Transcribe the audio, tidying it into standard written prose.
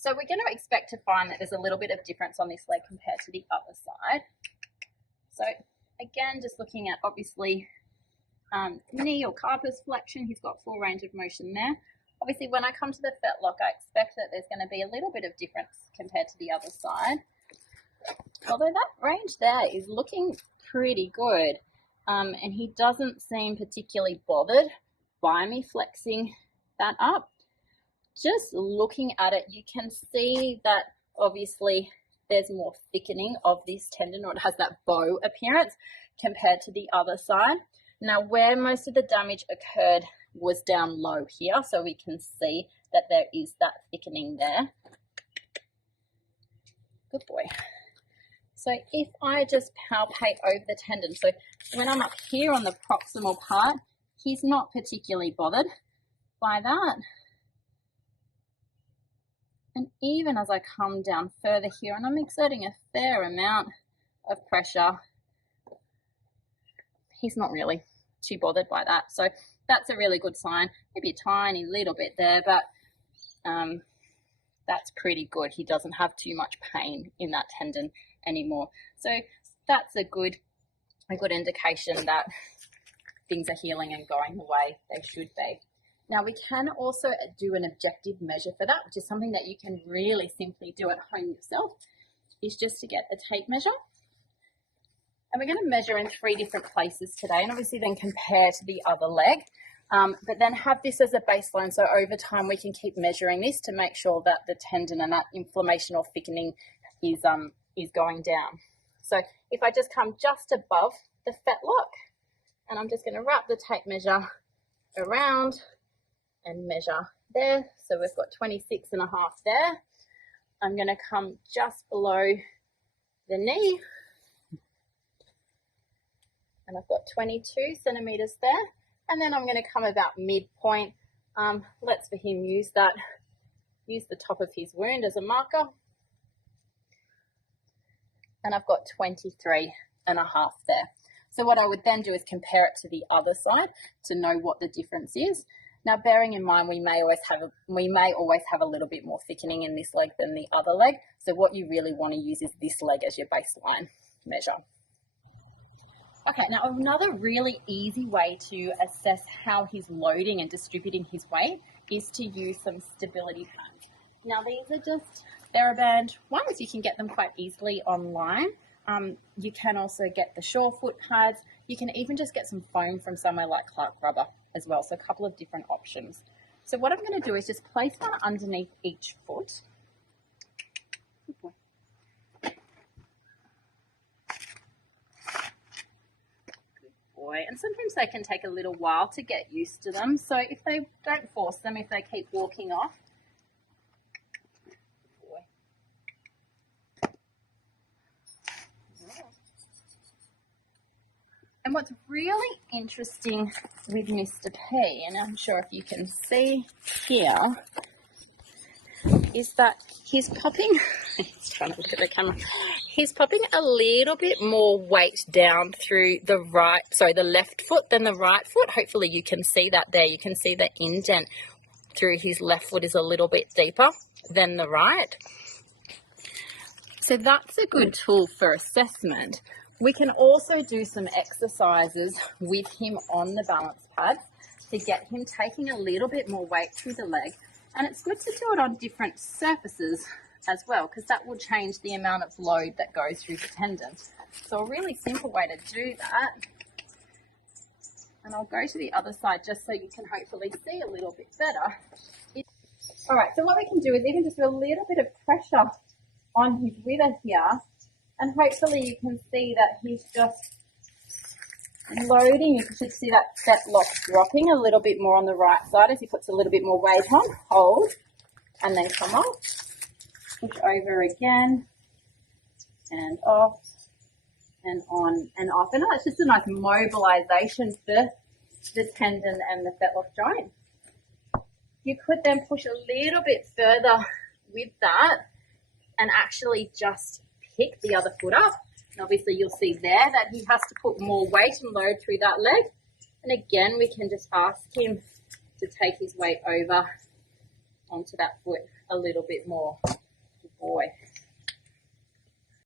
So we're going to expect to find that there's a little bit of difference on this leg compared to the other side. So again, just looking at obviously knee or carpus flexion, he's got full range of motion there. Obviously, when I come to the fetlock, I expect that there's going to be a little bit of difference compared to the other side. Although that range there is looking pretty good, and he doesn't seem particularly bothered by me flexing that up. Just looking at it, you can see that obviously there's more thickening of this tendon, or it has that bow appearance compared to the other side. Now, where most of the damage occurred was down low here, so we can see that there is that thickening there. Good boy. So if I just palpate over the tendon, so when I'm up here on the proximal part, he's not particularly bothered by that. And even as I come down further here, and I'm exerting a fair amount of pressure, he's not really too bothered by that. So that's a really good sign. Maybe a tiny little bit there, but that's pretty good. He doesn't have too much pain in that tendon anymore. So that's a good indication that things are healing and going the way they should be. Now we can also do an objective measure for that, which is something that you can really simply do at home yourself, is just to get a tape measure. And we're going to measure in 3 different places today, and obviously then compare to the other leg, but then have this as a baseline, so over time we can keep measuring this to make sure that the tendon and that inflammation or thickening is going down. So if I just come just above the fetlock, and I'm just going to wrap the tape measure around and measure there, so we've got 26.5 there. I'm going to come just below the knee, and I've got 22 centimeters there, and then I'm going to come about midpoint. Let's for him use the top of his wound as a marker, and I've got 23.5 there. So what I would then do is compare it to the other side to know what the difference is. Now, bearing in mind, we may always have a little bit more thickening in this leg than the other leg. So what you really want to use is this leg as your baseline measure. Okay, now another really easy way to assess how he's loading and distributing his weight is to use some stability pads. Now these are just TheraBand ones. You can get them quite easily online. You can also get the Surefoot pads. You can even just get some foam from somewhere like Clark Rubber as well. So a couple of different options. So what I'm going to do is just place one underneath each foot. And sometimes they can take a little while to get used to them. So if they don't force them, if they keep walking off. And what's really interesting with Mr. P, and I'm sure if you can see here, is that he's popping, he's trying to look at the camera, he's popping a little bit more weight down through the left foot than the right foot. Hopefully you can see that there. You can see the indent through his left foot is a little bit deeper than the right. So that's a good tool for assessment. We can also do some exercises with him on the balance pads to get him taking a little bit more weight through the leg. And it's good to do it on different surfaces as well, because that will change the amount of load that goes through the tendon. So a really simple way to do that, and I'll go to the other side just so you can hopefully see a little bit better. All right, so what we can do is even just do a little bit of pressure on his wither here, and hopefully you can see that he's just loading. You should see that fetlock dropping a little bit more on the right side as he puts a little bit more weight on. Hold, and then come off. Push over again, and off, and on, and off. And it's just a nice mobilization for the tendon and the fetlock joint. You could then push a little bit further with that and actually just pick the other foot up. And obviously you'll see there that he has to put more weight and load through that leg. And again, we can just ask him to take his weight over onto that foot a little bit more. Good boy.